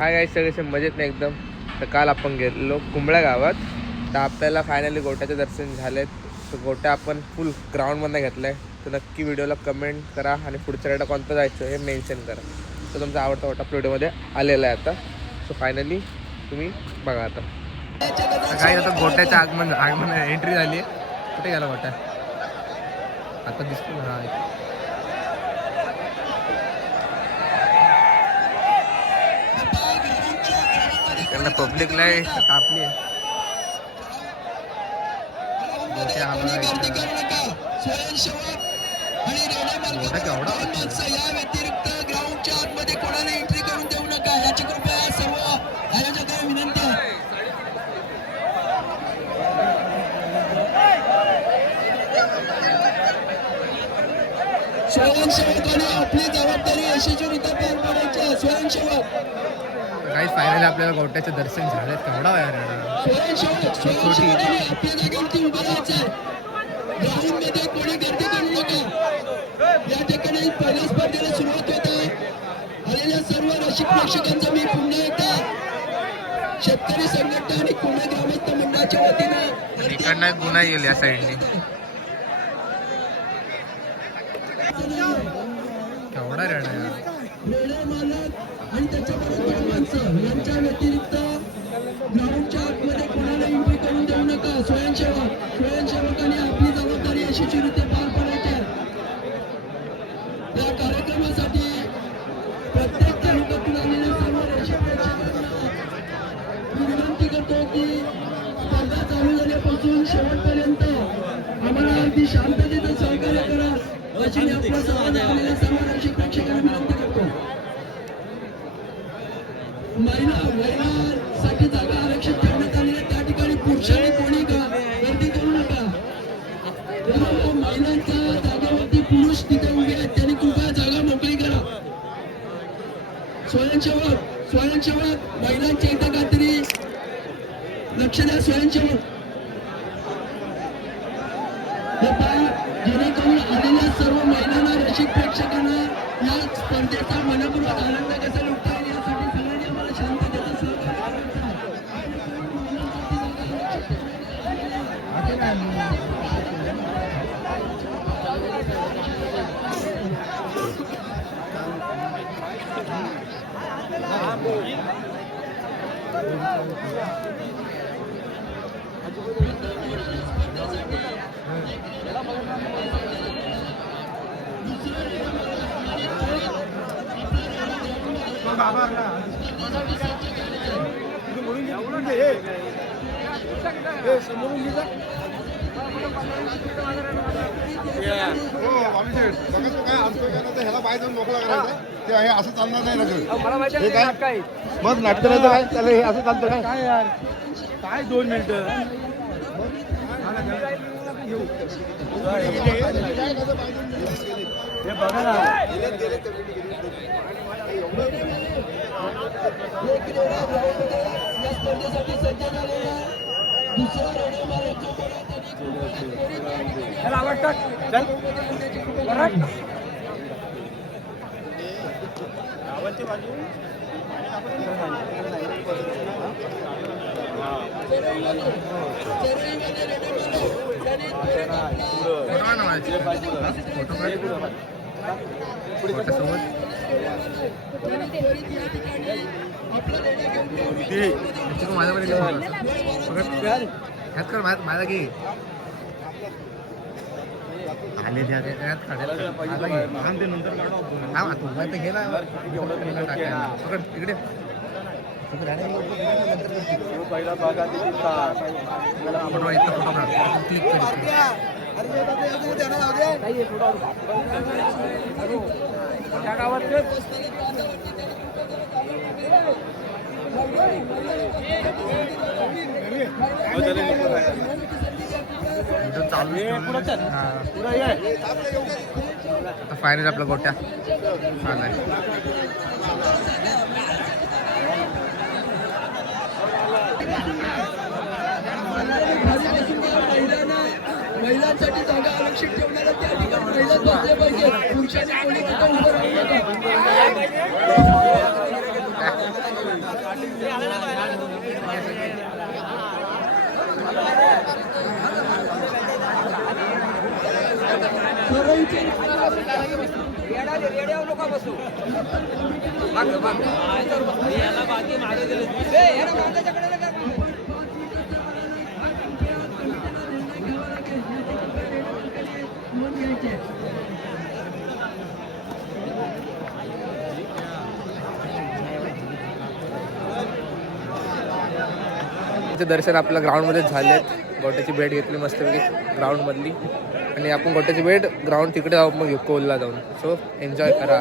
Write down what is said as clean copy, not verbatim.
Hi guys, सगळे मजेत नाही एकदम. तर काल आपण गेलो कुंबळ्या गावात. तर आपल्याला फायनली गोट्याचे दर्शन झालेत. तर गोट्या आपण फुल ग्राउंडमध्ये घेतलं आहे. तर नक्की व्हिडिओला कमेंट करा आणि पुढच्या राईडला कोणतं जायचं हे मेन्शन करा. तर तुमचा आवडता गोटा व्हिडिओमध्ये आलेला आहे आता. सो फायनली तुम्ही बघा आता. काय आता गोट्याचं आगमन एंट्री झाली आहे. कुठे गेला गोट्या? आता दिसतो ना. त्यांना पब्लिकला तापली आहे. मोठा केवढा या व्यतिरिक्त ग्राउंडच्या आतमध्ये कोणाला एंट्री करून देऊ नका याची कृपया सर्व आयोजकांना विनंती आहे. स्वयंसेवकाने आपली जबाबदारी यशस्वीरित्या पार पाडायची आहे. स्वयंसेवक काही फायनली आपल्याला गोट्याचे दर्शन झाले. केवढा यार स्वयंसेवकाने आपल्या जागेवरती उभं राहायचं आहे. ग्राउंडमध्ये कोणी गर्दी करू नका. या ठिकाणी पहिल्या स्पर्धेला सुरुवात होत आहे. आलेल्या सर्व रसिक प्रेक्षकांचा मी पुन्हा एकदा शेतकरी संघटना आणि पुणे ग्रामस्थ मंडळाच्या वतीने इकडनं गुन्हा येईल या साईडने. केवढा रेडा रेडा मालक आणि त्याच्याबरोबर माणसं यांच्या व्यतिरिक्त ग्राउंडच्या आतमध्ये कोणाला एंट्री करून देऊ नका. स्वयंसेवकाने आपली जबाबदारी यशस्वीरित्या पार पाडायची आहे. या कार्यक्रमासाठी प्रत्येक तालुक्यातून आलेल्या सर्व रसिक प्रेक्षकांना मी विनंती करतो की स्पर्धा चालू झाल्यापासून शेवटपर्यंत आम्हाला अगदी शांततेचं सहकार्य करा अशी मी आपल्या सर्वांना आलेल्या सर्व रसिक प्रेक्षकांना विनंती करतो. महिलांसाठी जागा आरक्षित ठेवण्यात आली आहे. त्या ठिकाणी पुरुषांनी कोणी गर्दी करू नका. महिलांच्या जागेवरती पुरुष तिथे उभे आहेत, त्यांनी कृपया जागा मोकळी करा. स्वयंसेवक महिलांच्या इथं काहीतरी लक्ष द्या. स्वयंसेवक जेणेकरून आलेल्या सर्व महिलांना रसिक प्रेक्षकांना या स्पर्धेचा मनपूर्वक आनंद कसा लुटता येईल यासाठी सगळ्यांनी आम्हाला शांततेचं सहकार्य ह्याला बाय जाऊन मोकळा करायचा. ते हे असं चालणार नाही ना. काय मग नाटक करायचं काय त्याला हे असं चालतं काय? काय यार काय 2 मिनिटं हे बघा ना. या स्पर्धेसाठी सज्ज झालेला दुसरा रेडिओ मालक जो माझा घे आले इकडे पहिला भागात क्लिक फायनल आपला गोट्या आलाय. महिलांसाठी जागा आरक्षित ठेवण्याला त्या ठिकाणी महिलाच बसल्या पाहिजे. पुरुषांनी कोणी तिथं उभं राहू नका. दर्शन आपल्या ग्राउंडमध्ये झालेत. गोट्याची भेट घेतली मस्तपैकी ग्राउंडमधली आणि आपण गोट्याची भेट ग्राउंड तिकडे जाऊ मग कोलला जाऊन. सो एन्जॉय करा.